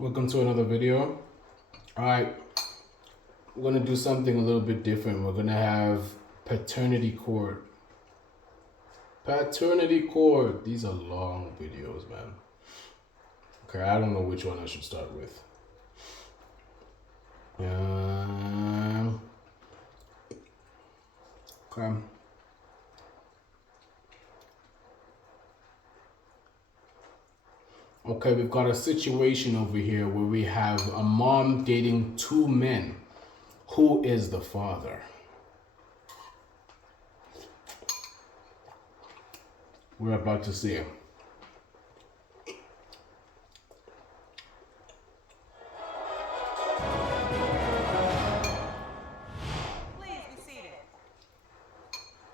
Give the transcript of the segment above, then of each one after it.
Welcome to another video. Alright, we're gonna do something a little bit different. We're gonna have Paternity Court. Paternity Court. These are long videos, man. Okay, I don't know which one I should start with. Okay. Okay, we've got a situation over here where we have a mom dating two men. Who is the father? We're about to see him. Please be seated.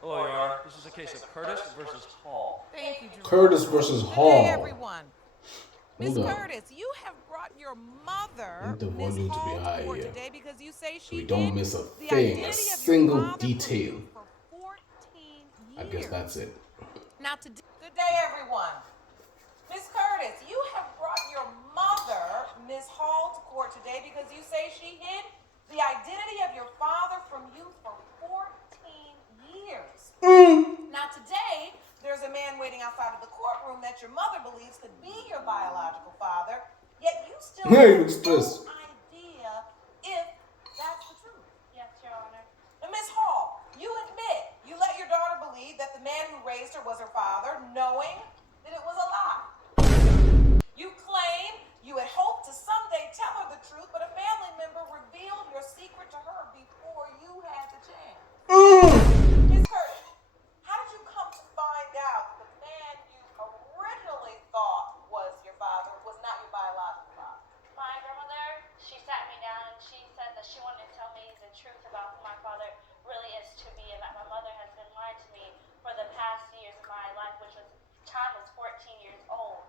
Hello, Your Honor. This is a case of Curtis versus Hall. Thank you, Jerome. Curtis versus Good Hall. day, everyone. Miss Hold up. Curtis, you have brought your mother, Need the Miss volume to be Hall, high to court here, today because you say so she we don't hid miss a the thing, a identity of your single father from detail. you for 14 years. I guess that's it. Now, today, good day, everyone. Miss Curtis, you have brought your mother, Miss Hall, to court today because you say she hid the identity of your father from you for 14 years. Now, today, there's a man waiting outside of the courtroom that your mother believes could be your biological father, yet you still Hey, have what's this? no idea if that's the truth. Yes, Your Honor. Now, Miss Hall, you admit you let your daughter believe that the man who raised her was her father, knowing that it was a lie. You claim you had hoped to someday tell her the truth, but a family member revealed your secret to her before you had the chance. Miss Curtis, how did you come to find out the man you originally thought was your father was not your biological father? My grandmother, she sat me down and she said that she wanted to tell me the truth about who my father really is to be, and that my mother has been lying to me for the past years of my life, which was time was 14 years old,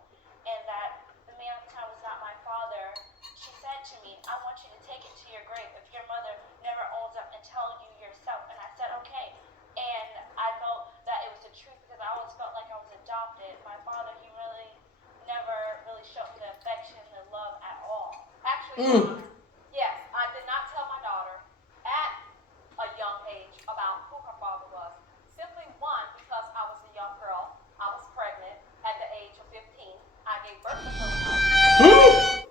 and that the man at the time was not my father. She said to me, I want you to take it to your grave if your mother never owns up and tell you yourself. And I said, okay. And I felt that it was the truth because I always felt like I was adopted. My father, he really never really showed me the affection and love at all. Actually, Your Honor, yes, I did not tell my daughter at a young age about who her father was. Simply one, because I was a young girl. I was pregnant at the age of 15. I gave birth to her when I was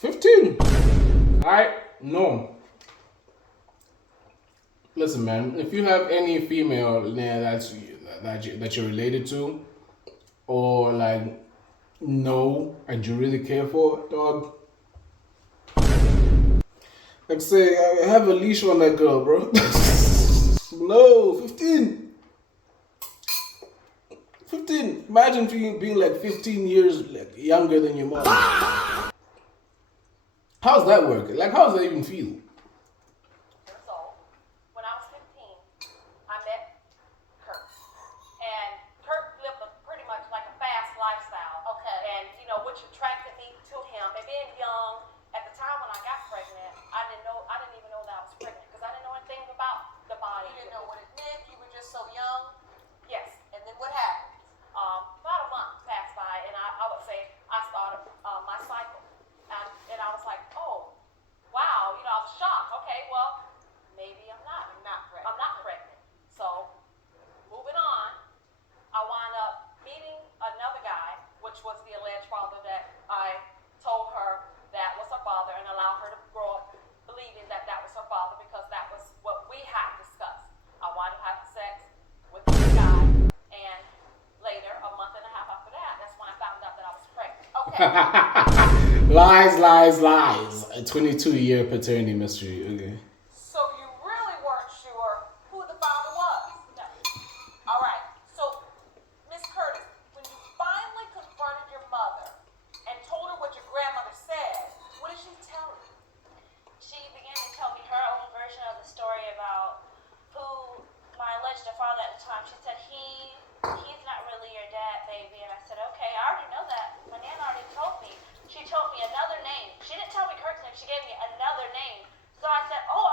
15. Alright, no. Listen, man, if you have any female that you're related to, or like know and you really care for, dog, like say I have a leash on that girl, bro. No, 15. 15. Imagine being like 15 years like younger than your mom. How's that work? Like, how does that even feel? years old. When I was 15, I met Kurt. And Kurt lived pretty much like a fast lifestyle. Okay. And, you know, which attracted me to him. And being young, at the time when I got pregnant, I didn't even know that I was pregnant because I didn't know anything about the body. You didn't know what it meant. You were just so young. Yes. And then what happened? About a month passed by, and I would say I started my cycle. And I was like, oh, wow, you know, I was shocked. Okay, well, maybe I'm not. You're not pregnant. I'm not pregnant. So, moving on, I wound up meeting another guy, which was the alleged father that I told her that was her father and allowed her to grow up believing that that was her father because that was what we had discussed. I wound up having sex with this guy, and later, a month and a half after that, that's when I found out that I was pregnant. Okay. Lies. A 22-year paternity mystery. Okay. So you really weren't sure who the father was? No. All right. So, Miss Curtis, when you finally confronted your mother and told her what your grandmother said, what did she tell you? She began to tell me her own version of the story about who my alleged father at the time. She said he's not really your dad, baby. And I said, okay, I already know that. My Nana already told me. She told me another name. She didn't tell me Kurt's name. She gave me another name. So I said, oh,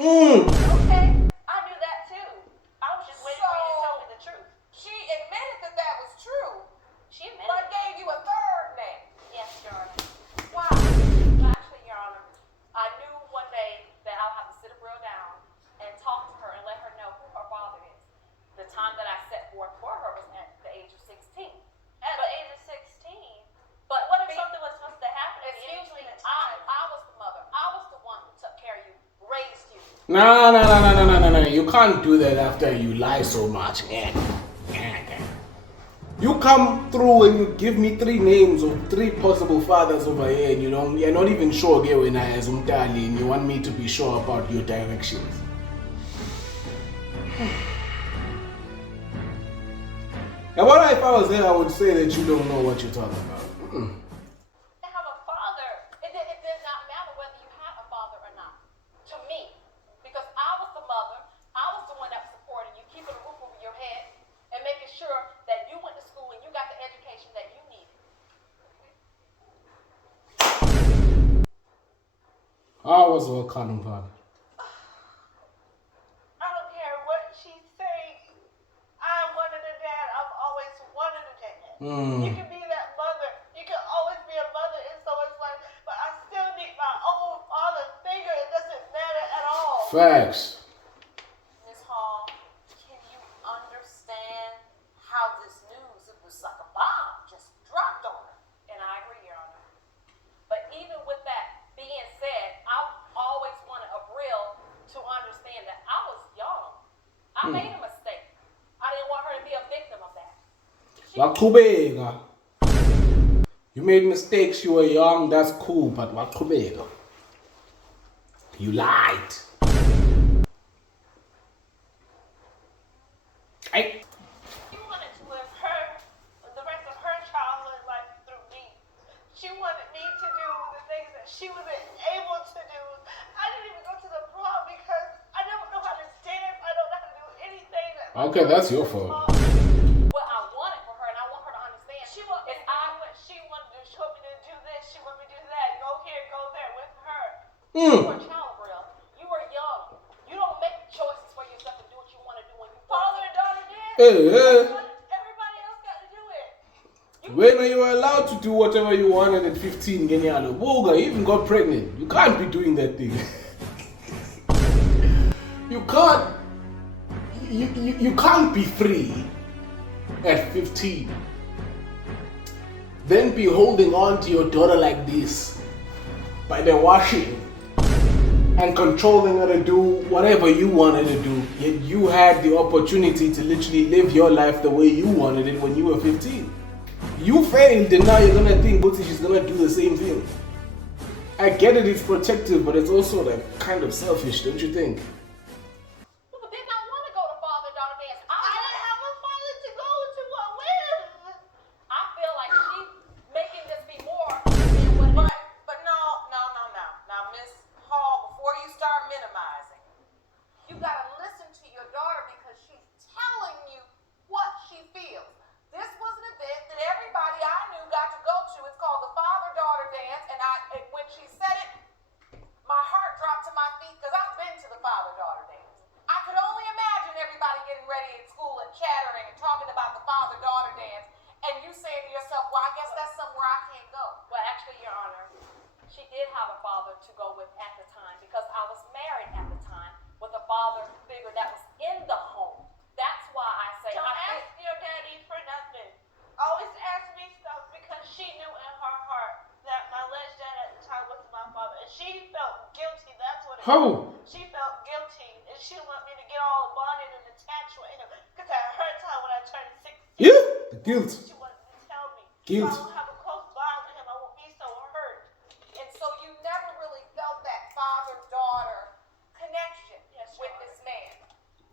Okay, I knew that too. I was just waiting for you to tell me the truth. She admitted that that was true, She admitted. but gave you a third name. Yes, Your Honor. Why? Well, actually, Your Honor, I knew one day that I'll have to sit a girl down and talk to her and let her know who her father is. The time that I set forth for her was at the age of 16. At the age of 16? But what if something was supposed to happen? Excuse me, I was the mother. I was the one who took care of you, raised you. No. You can't do that after you lie so much. You come through and you give me 3 names of 3 possible fathers over here, and you're not even sure again when I as umtali, and you want me to be sure about your directions. And what if I was there, I would say that you don't know what you're talking about. I have a father. It did not matter whether you had a father or not. To me. Because I was the mother. I was the one that was supporting you, keeping a roof over your head, and making sure that you went to school and you got the education that you needed. I was all kind of father. I don't care what she's saying. I wanted a dad. I've always wanted a dad. You can be that mother. You can always be a mother in someone's life, but I still need my own father figure. It doesn't matter at all. Facts. Ms. Hall, can you understand how this news, it was like a bomb, just dropped on her? And I agree, Your Honor. But even with that being said, I always wanted Abril to understand that I was young. I made a mistake. I didn't want her to be a victim of that. Waqhubeka. You made mistakes, you were young, that's cool, but waqhubeka. You lied. She wanted to live the rest of her childhood life through me. She wanted me to do the things that she wasn't able to do. I didn't even go to the prom because I don't know how to dance. I don't know how to do anything. Okay, that's your fault. What I wanted for her, and I want her to understand, she wanted to do what she wanted to do. She wanted me to do this. She wanted me to do that. Go here, go there with her. You were a child, Brill. You were young. You don't make choices for yourself and do what you want to do when you father and daughter did. Everybody else got to do it. When you were allowed to do whatever you wanted at 15, Genialo, Boga even got pregnant. You can't be doing that thing. You can't. You can't be free at 15. Then be holding on to your daughter like this by the washing and controlling her to do whatever you wanted to do. Yet you had the opportunity to literally live your life the way you wanted it when you were 15. You failed, and now you're gonna think Booty she's gonna do the same thing. I get it, it's protective, but it's also like kind of selfish, don't you think? Well, but did not want to go to father-daughter dance. I didn't have a father to go to one with. I feel like she's making this be more than what it is. But no. Now, Ms. Hall, before you start minimizing, you gotta listen to your daughter because she's telling you what she feels. This was an event that everybody I knew got to go to. It's called the father-daughter dance, and when she said it, my heart dropped to my feet because I've been to the father-daughter dance. I could only imagine everybody getting ready at school and chattering and talking about the father-daughter dance, and you saying to yourself, well, I guess that's somewhere I can't go. Well, actually, Your Honor, she did have a father to go with at the time because I was married at the time with a father figure that was in the home. That's why I say don't ask your daddy for nothing. Always ask me stuff because she knew in her heart that my alleged dad at the time wasn't my father, and she felt guilty. That's what it was. She felt guilty, and she wanted me to get all bonded and attached with him because at her time when I turned 16, Yeah, the guilt. she wanted to tell me Guilt. if I don't have a close bond with him, I won't be so hurt. And so you never really felt that father-daughter connection with this man.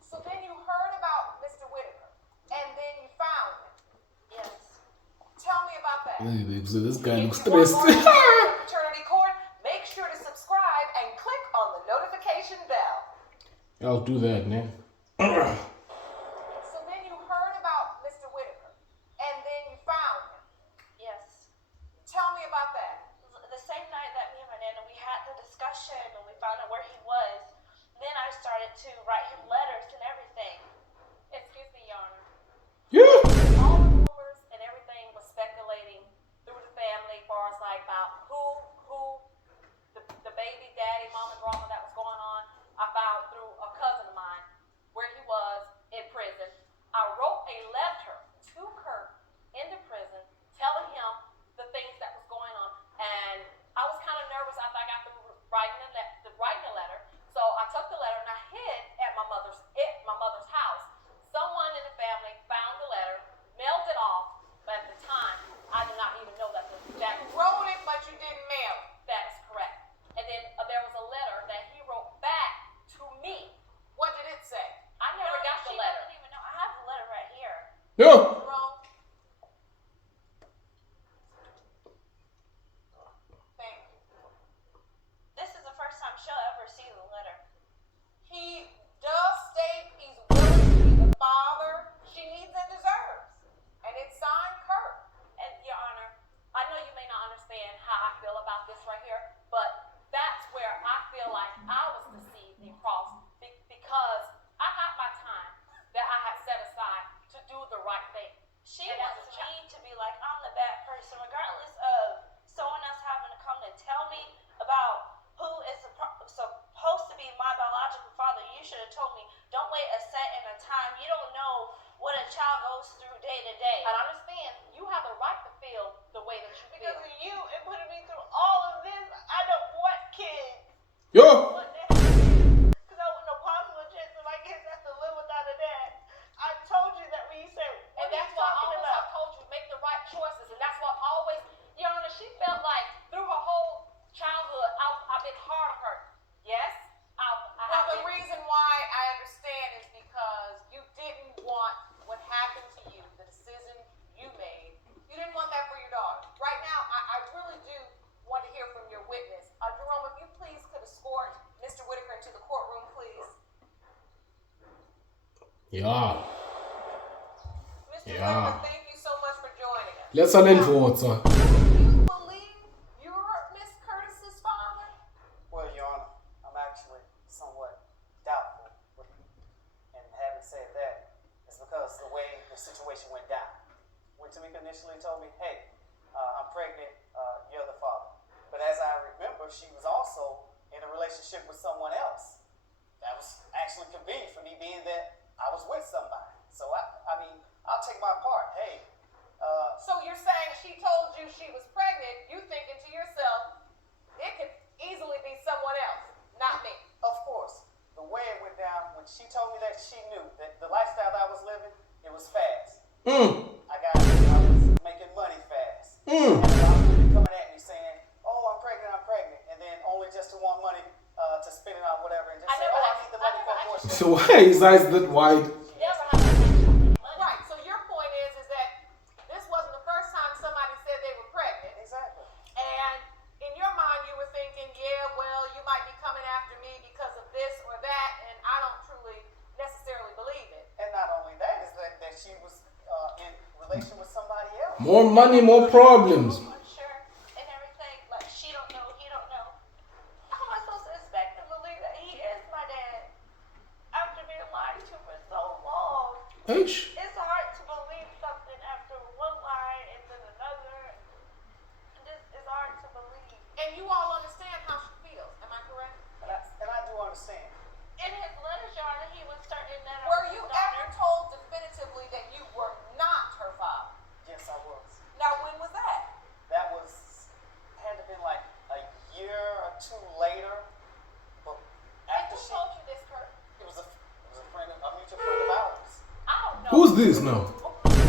So then you heard about Mr. Whitaker, and then you found him. Yes. Tell me about that. So this guy looks If you want stressed. more information on Paternity Court, make sure to subscribe and click on the notification bell. I'll do that, man. So then you heard about Mr. Whitaker, and then you found him. Yes. Tell me about that. The same night that me and my nana, we had the discussion and we found out where he was, then I to write him letters and everything. Excuse me, Your Honor. Yeah. All the rumors and everything was speculating through the family, as far as like about who the baby daddy, mom and drama that was going on. I found through a cousin of mine where he was in prison. I wrote a letter to Kurt in the prison telling him the things that was going on, and I was kind of nervous after I got through writing a letter. So I took the letter and I hid at my mother's house. Someone in the family found the letter, mailed it off, but at the time I did not even know that You wrote it, but you didn't mail it. that is correct. And then there was a letter that he wrote back to me. What did it say? I never got the letter. She doesn't even know. I have the letter right here. Yeah. Wrong. Thank you. This is the first time she'll ever see the letter. He does state he's willing to be the father she needs and deserves. And it's signed Kurt. And Your Honor, I know you may not understand how I feel about this right here, but that's where I feel like I was deceived and crossed because I had my time that I had set aside to do the right thing. She wants me to be like, I'm the bad person, regardless of someone else having to come and tell me about who is supposed to be my biological father. You should have told me, don't wait a set and a time. You don't know what a child goes through day to day. I understand you have the right to feel the way that you feel. Because of you and putting me through all of this, I don't want kids. Yeah. Because I want no possible chance of my kids have to live without a dad. I told you that when you said, And that's why I always have told you, make the right choices. And that's why I always, Your Honor, she felt like through her whole childhood, I've been hard on her. Yes, I Well, have the been. reason why I understand is because you didn't want what happened to you, the decision you made. You didn't want that for your daughter. Right now, I really do want to hear from your witness. Jerome, if you please could escort Mr. Whitaker into the courtroom, please. Yeah. Mr. Yeah. Whitaker, thank you so much for joining us. Let's in for it, sir. Do you believe you're Miss Curtis's father? Well, Your Honor, I'm actually somewhat doubtful. And having said that, it's because the way the situation went down. When Tamika initially told me, hey, I'm pregnant, you're the father. But as I remember, she was also in a relationship with someone else. That was actually convenient for me, being that I was with somebody. So, I mean, I'll take my part. Hey, So you're saying she told you she was pregnant, you thinking to yourself, it could easily be someone else, not me. of course, the way it went down, when she told me that, she knew that the lifestyle that I was living, it was fast. I was making money fast. And a lot of people coming at me saying, oh, I'm pregnant, and then only just to want money to spend it on whatever, and just say, oh, I need the money for abortion. So why his eyes that wide? Never have money. Right, so your point is that this wasn't the first time somebody said they were pregnant. Exactly. And in your mind, you were thinking, yeah, well, you might be coming after me because of this or that, and I don't truly necessarily believe it. And not only that, is that she was in relation with somebody else. More money, more problems. Unsure and everything. Like, she don't know, he don't know. How am I supposed to expect to believe that he is my dad after being lied to for so long? H. It's hard to believe something after one lie and then another. This is hard to believe. And you all understand how she feels, am I correct? And I do understand. In his letters, Your Honor, he was certain that I Were was you his daughter. ever told definitively that you were not her father? Yes, I was. Now, when was that? That had to been like a year or two later. But And after who she, told you this, Kurt? it was a friend, a mutual friend of ours. I don't know. Who's this now?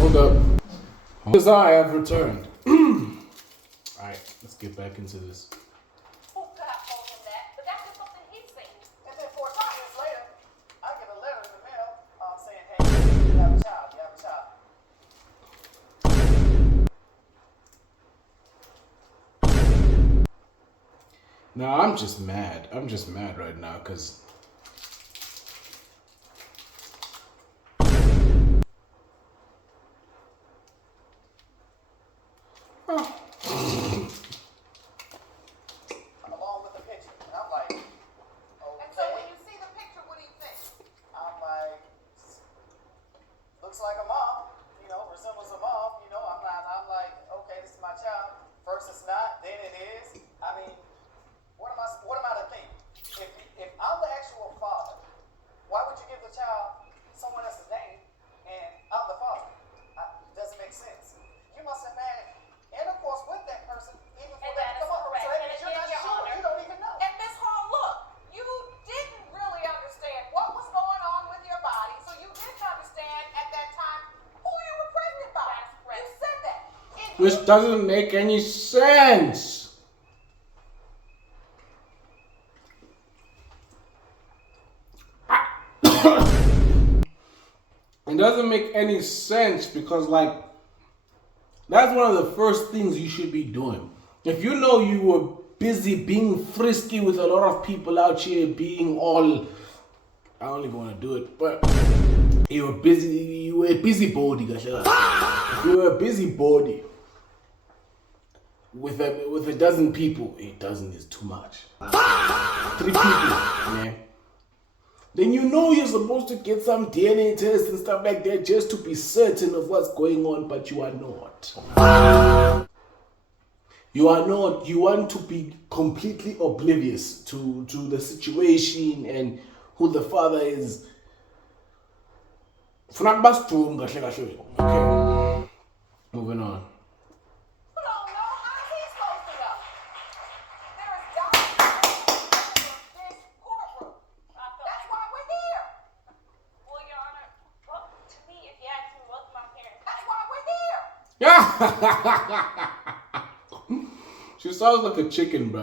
Hold up. Because I have returned. Alright, let's get back into this. Who could have told him that? But that's just something he's seen. And then 4 years later, I get a letter in the mail saying, hey, you have a child, you have a child. Now I'm just mad. I'm just mad right now because Along with the picture. And I'm like, And so okay. when you see the picture, what do you think? which doesn't make any sense. It doesn't make any sense because, like, that's one of the first things you should be doing. If you know you were busy being frisky with a lot of people out here being all, I don't even want to do it, but you were a busybody. If you were a busybody with a dozen people, a dozen is too much. 3 people, man. Then you know you're supposed to get some DNA tests and stuff like that just to be certain of what's going on, but you are not. You are not. You want to be completely oblivious to the situation and who the father is. Okay. Moving on. You don't know how he's supposed to know. There is documents in this courtroom. That's why we're here. Well, Your Honor, well, to me, if you ask me, both my parents. That's why we're here. She sounds like a chicken, bro.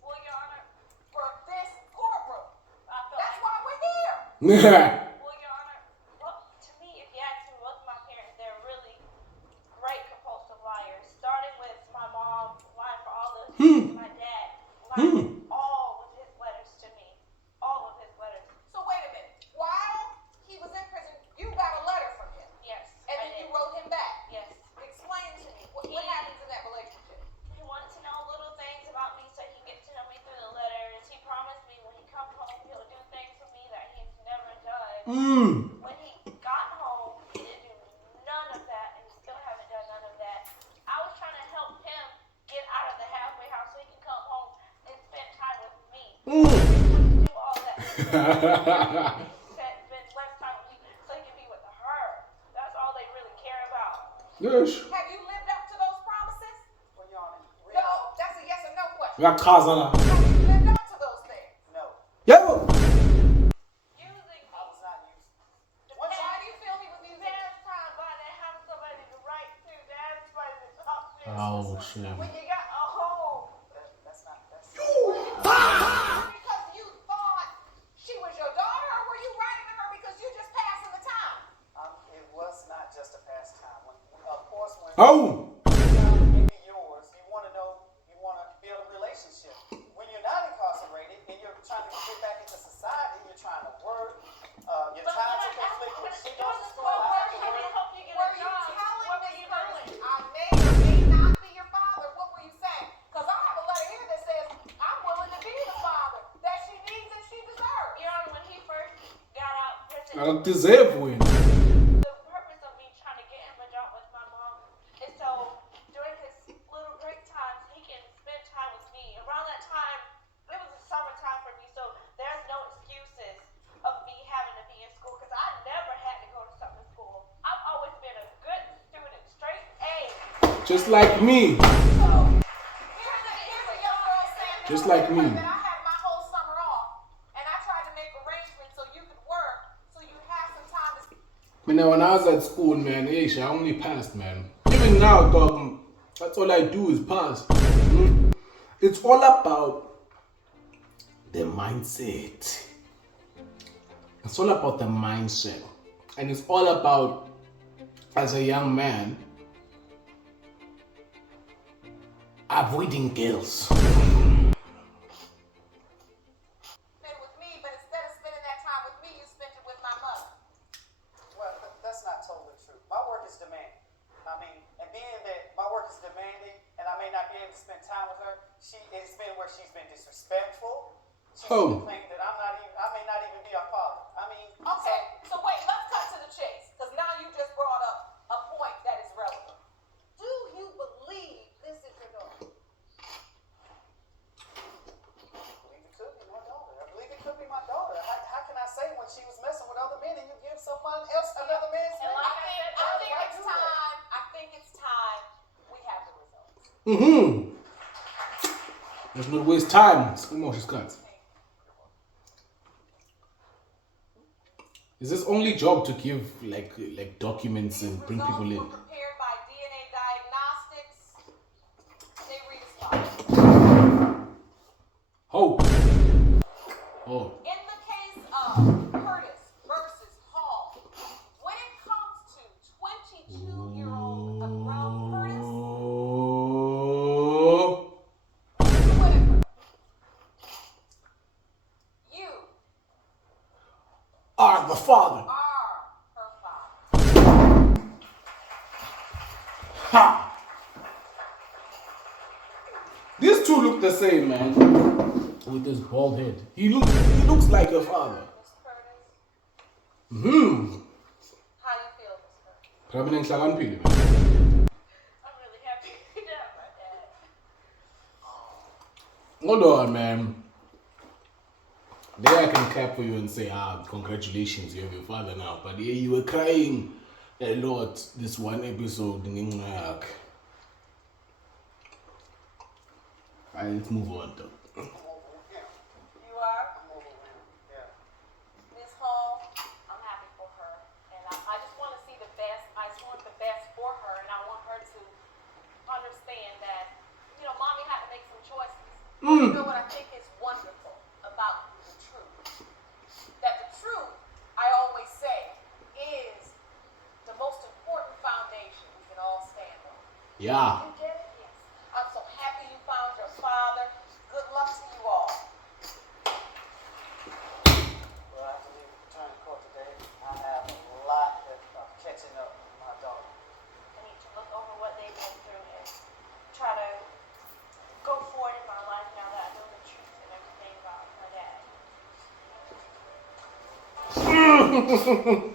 Well, Your Honor, For this courtroom. I feel That's like. why we're here. Well, Your Honor, well, to me, if you ask me, both my parents, they're really great compulsive liars. Starting with my mom lying for all those years, my dad lying all of his letters to me, all of his letters. So wait a minute. While he was in prison, you got a letter from him. Yes, And I then you did. wrote him back. Yes. Explain to me. What happens in that relationship? He wanted to know little things about me so he could get to know me through the letters. He promised me when he comes home he'll do things for me that he's never done. When he got home, he didn't do none of that, and he still haven't done none of that. I was trying to help him get out of the halfway house so he can come home and spend time with me. He wouldn't do all that. He said spend less time with me so he can be with her. That's all they really care about. Yes. Have you lived up to those promises? Well, Your Honor, No. That's a yes or no question. We got cars on her. Have you lived up to those things? no, Yeah. Using I was not used. Why do you feel he was using you? There's times I didn't have somebody to write to, to have somebody to talk to. Oh, shit. When you got a home. That's not. That's Because you thought she was your daughter, or were you writing to her because you just passing the time? It was not just a pastime. Of course, when Oh. maybe yours, you want to know, you want to build a relationship. When you're not incarcerated and you're trying to get back into society, you're trying to work. Your But times when are conflicting. when She it goes was to a school. small I have work, to I work. didn't help you get Were a you job. telling What were Miss you Curtis, doing? I may or may not be your father? What were you saying? Because I have a letter here that says, I'm willing to be the father that she needs and she deserves. Your Honor, when he first got out of prison, I don't deserve win. the purpose of me trying to get him a job with my mom is so during his little break times, he can spend time with me. Around that time, it was the summertime for me, so there's no excuses of me having to be in school because I never had to go to summer school. I've always been a good student, straight A. Just like me. So, here's a young girl saying, Just like me. that I had my whole summer off, and I tried to make arrangements so you could work, so you have some time to. When I was at school, man, I only passed, man. Even now, dog, that's all I do is pass. It's all about the mindset. It's all about the mindset. And it's all about, as a young man, avoiding girls. Spend with me, but instead of spending that time with me, you spent it with my mother. Well, that's not totally true. My work is demanding. I mean, and being that my work is demanding and I may not be able to spend time with her, it's been where she's been disrespectful. She's Oh. claimed that I may not even be a father. I mean, Okay, so wait, let's cut to the chase, because now you just brought up a point that is relevant. Do you believe this is your daughter? I believe it could be my daughter. I believe it could be my daughter. How can I say when she was messing with other men and you give someone else another man's And name? like I said, I think it's time we have the results. Let's not waste time. Come on, she's got. Is this only job to give like documents and bring people in? Results were prepared by DNA Diagnostics. not the father. Are her father. Ha! These two look the same, man. With his bald head. He looks like a father. Miss Curtis, Hmm. how you feel, Miss Curtis? Prominent Shaganpili. I'm really happy to have my dad. Hold on, man. There I can clap for you and say, congratulations, you have your father now. But yeah, you were crying a lot this one episode. Alright, let's move on though. You are? Yeah. Miss Hall, I'm happy for her. And I just want to see the best. I just want the best for her. And I want her to understand that, mommy had to make some choices. You know what I think is wonderful about the truth? That the truth, I always say, is the most important foundation we can all stand on. Yeah. You get it? Yes. I'm so happy you found your father. Good luck to you all. Well, I have to leave the paternity court today. I have a lot of catching up with my daughter. I need to look over what they've been through and try to go forward in my life now that I know the truth and everything about my dad.